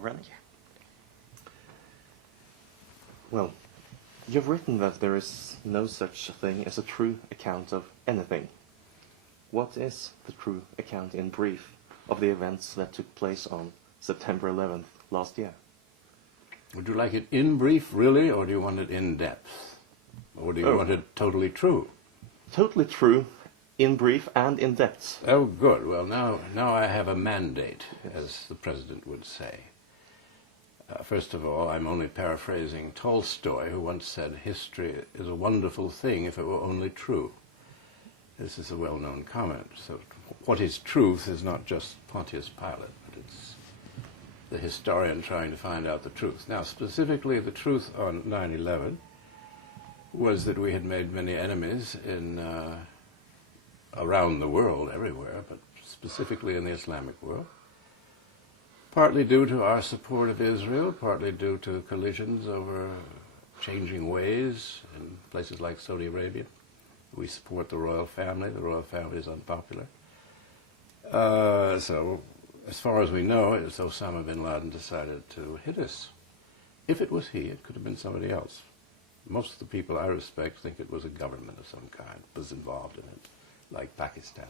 Rennick. Well, you've written that there is no such thing as a true account of anything. What is the true account in brief of the events that took place on September 11th last year? Would you like it in brief, really, or do you want it in depth? Or do you want it totally true? Totally true, in brief and in depth. Oh, good. Well, now I have a mandate, yes, as the president would say. First of all, I'm only paraphrasing Tolstoy, who once said, "History is a wonderful thing if it were only true." This is a well-known comment. So what is truth is not just Pontius Pilate, but it's the historian trying to find out the truth. Now, specifically, the truth on 9/11 was that we had made many enemies around the world, everywhere, but specifically in the Islamic world, partly due to our support of Israel, partly due to collisions over changing ways in places like Saudi Arabia. We support the royal family. The royal family is unpopular. So, as far as we know, it's Osama bin Laden decided to hit us. If it was he, it could have been somebody else. Most of the people I respect think it was a government of some kind was involved in it, like Pakistan.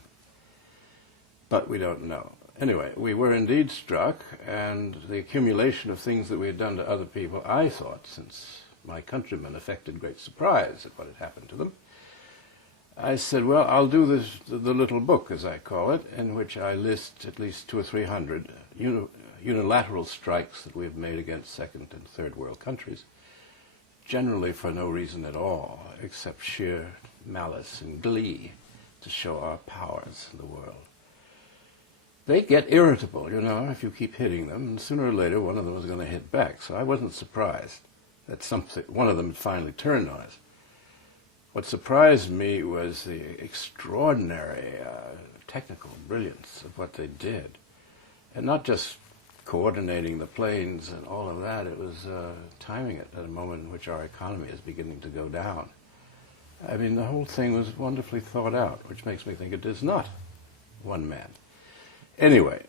But we don't know. Anyway, we were indeed struck, and the accumulation of things that we had done to other people, I thought, since my countrymen affected great surprise at what had happened to them, I said, well, I'll do the little book, as I call it, in which I list at least 200 or 300 unilateral strikes that we have made against second and third world countries, generally for no reason at all, except sheer malice and glee to show our powers in the world. They get irritable, if you keep hitting them, and sooner or later one of them was going to hit back. So I wasn't surprised that one of them had finally turned on us. What surprised me was the extraordinary technical brilliance of what they did. And not just coordinating the planes and all of that, it was timing it at a moment in which our economy is beginning to go down. I mean, the whole thing was wonderfully thought out, which makes me think it is not one man. Anyway,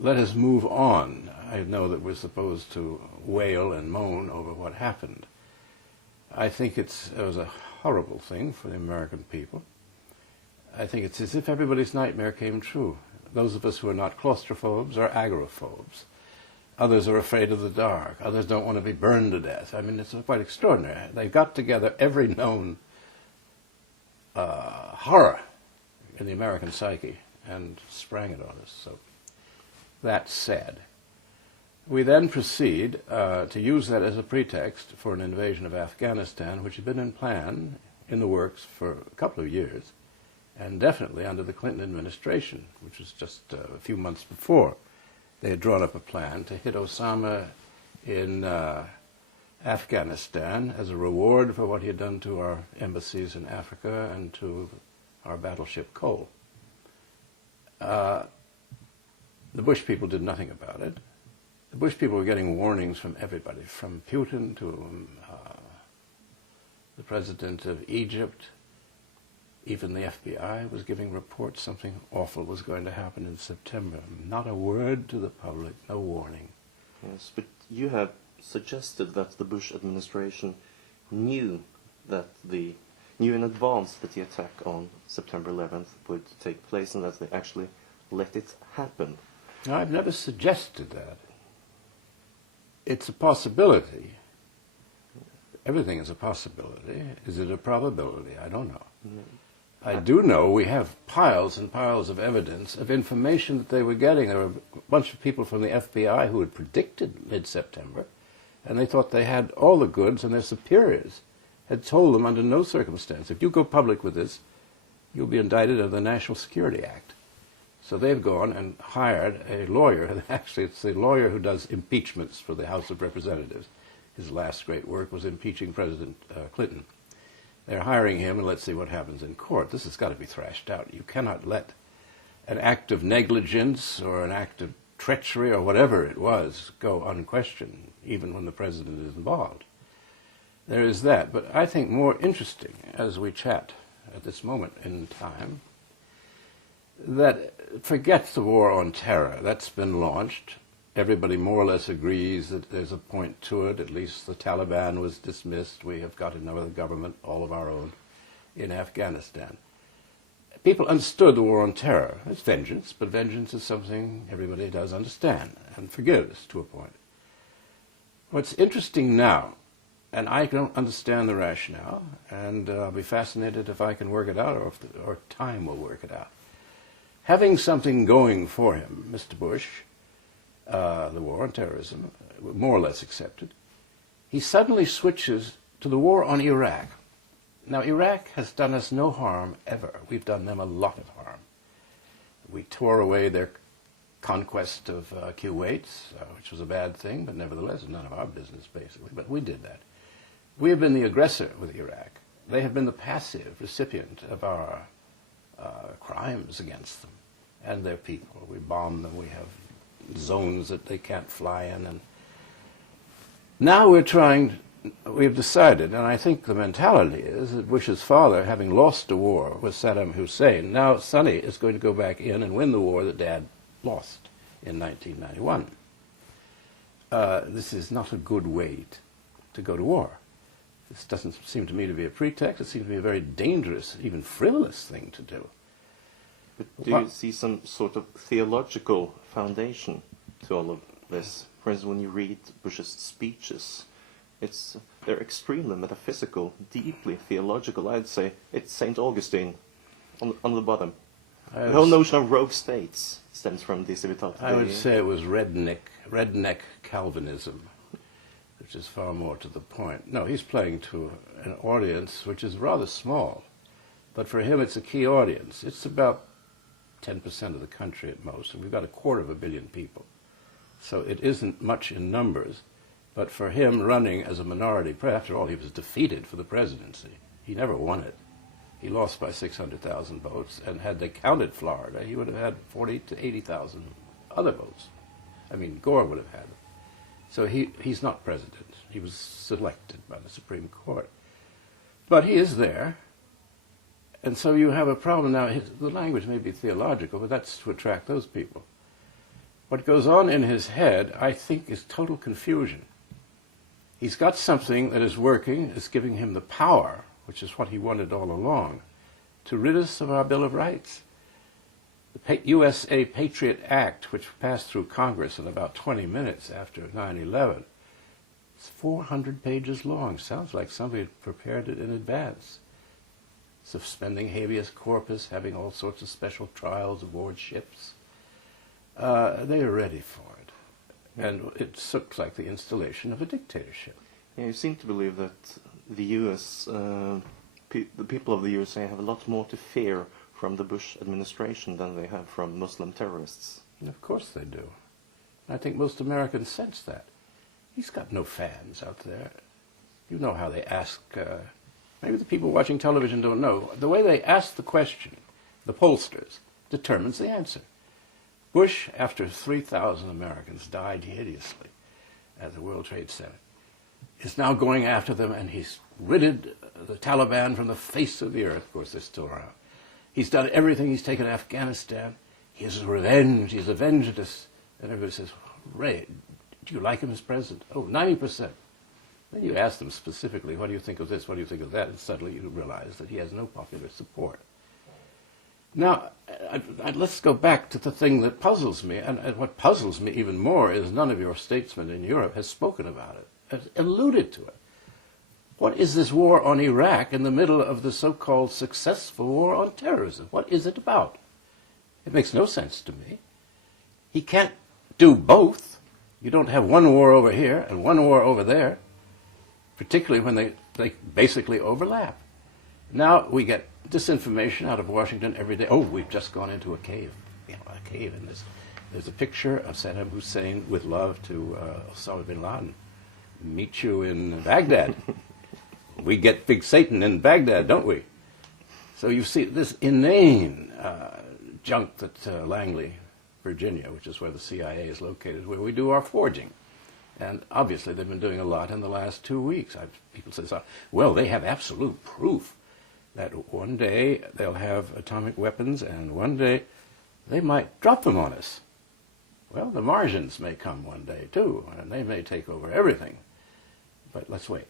let us move on. I know that we're supposed to wail and moan over what happened. I think it was a horrible thing for the American people. I think it's as if everybody's nightmare came true. Those of us who are not claustrophobes are agoraphobes. Others are afraid of the dark. Others don't want to be burned to death. I mean, it's quite extraordinary. They got together every known horror in the American psyche and sprang it on us. So that said, we then proceed to use that as a pretext for an invasion of Afghanistan, which had been in plan, in the works for a couple of years, and definitely under the Clinton administration, which was just a few months before. They had drawn up a plan to hit Osama in Afghanistan as a reward for what he had done to our embassies in Africa and to our battleship Cole. The Bush people did nothing about it. The Bush people were getting warnings from everybody, from Putin to the president of Egypt. Even the FBI was giving reports something awful was going to happen in September. Not a word to the public, no warning. Yes, but you have suggested that the Bush administration knew in advance that the attack on September 11th would take place and that they actually let it happen. No, I've never suggested that. It's a possibility. Everything is a possibility. Is it a probability? I don't know. No. I do know we have piles and piles of evidence of information that they were getting. There were a bunch of people from the FBI who had predicted mid-September, and they thought they had all the goods, and their superiors had told them under no circumstance, if you go public with this, you'll be indicted under the National Security Act. So they've gone and hired a lawyer. Actually, it's the lawyer who does impeachments for the House of Representatives. His last great work was impeaching President Clinton. They're hiring him, and let's see what happens in court. This has got to be thrashed out. You cannot let an act of negligence or an act of treachery or whatever it was go unquestioned, even when the president is involved. There is that. But I think more interesting, as we chat at this moment in time, that forget the war on terror. That's been launched. everybody more or less agrees that there's a point to it. At least the Taliban was dismissed. We have got another government, all of our own, in Afghanistan. People understood the war on terror. It's vengeance, but vengeance is something everybody does understand and forgives to a point. What's interesting now, and I don't understand the rationale, and I'll be fascinated if I can work it out or time will work it out. Having something going for him, Mr. Bush, the war on terrorism, more or less accepted, he suddenly switches to the war on Iraq. Now, Iraq has done us no harm ever. We've done them a lot of harm. We tore away their conquest of Kuwait, which was a bad thing, but nevertheless, none of our business, basically. But we did that. We have been the aggressor with Iraq. They have been the passive recipient of our crimes against them and their people. We bomb them. We have zones that they can't fly in. And now we've decided, and I think the mentality is that Bush's father, having lost a war with Saddam Hussein, now Sonny is going to go back in and win the war that Dad lost in 1991. This is not a good way to go to war. This doesn't seem to me to be a pretext. It seems to be a very dangerous, even frivolous thing to do. But do you see some sort of theological foundation to all of this? For instance, when you read Bush's speeches, they're extremely metaphysical, deeply theological. I'd say it's St. Augustine on the bottom. The whole notion of rogue states stems from these Vidal. I would say it was redneck Calvinism, which is far more to the point. No, he's playing to an audience which is rather small, but for him it's a key audience. It's about 10% of the country at most, and we've got 250 million people. So it isn't much in numbers, but for him running as a minority, after all, he was defeated for the presidency. He never won it. He lost by 600,000 votes, and had they counted Florida, he would have had 40 to 80,000 other votes. I mean, Gore would have had them. So he's not president. He was selected by the Supreme Court. But he is there, and so you have a problem now. The language may be theological, but that's to attract those people. What goes on in his head, I think, is total confusion. He's got something that is working, is giving him the power, which is what he wanted all along, to rid us of our Bill of Rights. The USA Patriot Act, which passed through Congress in about 20 minutes after 9/11, it's 400 pages long. Sounds like somebody had prepared it in advance. Suspending habeas corpus, having all sorts of special trials aboard ships. They are ready for it. And it looks like the installation of a dictatorship. Yeah, you seem to believe that the U.S., the people of the USA have a lot more to fear from the Bush administration than they have from Muslim terrorists. And of course they do. I think most Americans sense that. He's got no fans out there. You know how they ask, maybe the people watching television don't know, the way they ask the question, the pollsters, determines the answer. Bush, after 3,000 Americans died hideously at the World Trade Center, is now going after them, and he's ridded the Taliban from the face of the earth. Of course, they're still around. He's done everything. He's taken Afghanistan. He has revenge. He's avenged us. And everybody says, Ray, do you like him as president? Oh, 90%. Then you ask them specifically, what do you think of this? What do you think of that? And suddenly you realize that he has no popular support. Now, let's go back to the thing that puzzles me. And what puzzles me even more is none of your statesmen in Europe has spoken about it, has alluded to it. What is this war on Iraq in the middle of the so-called successful war on terrorism? What is it about? It makes no sense to me. He can't do both. You don't have one war over here and one war over there, particularly when they basically overlap. Now we get disinformation out of Washington every day. Oh, we've just gone into a cave. You know, a cave in this. There's a picture of Saddam Hussein with love to Osama bin Laden. Meet you in Baghdad. We get Big Satan in Baghdad, don't we? So you see this inane junk that Langley, Virginia, which is where the CIA is located, where we do our forging. And obviously they've been doing a lot in the last 2 weeks. People say, well, they have absolute proof that one day they'll have atomic weapons and one day they might drop them on us. Well, the Martians may come one day, too, and they may take over everything. But let's wait.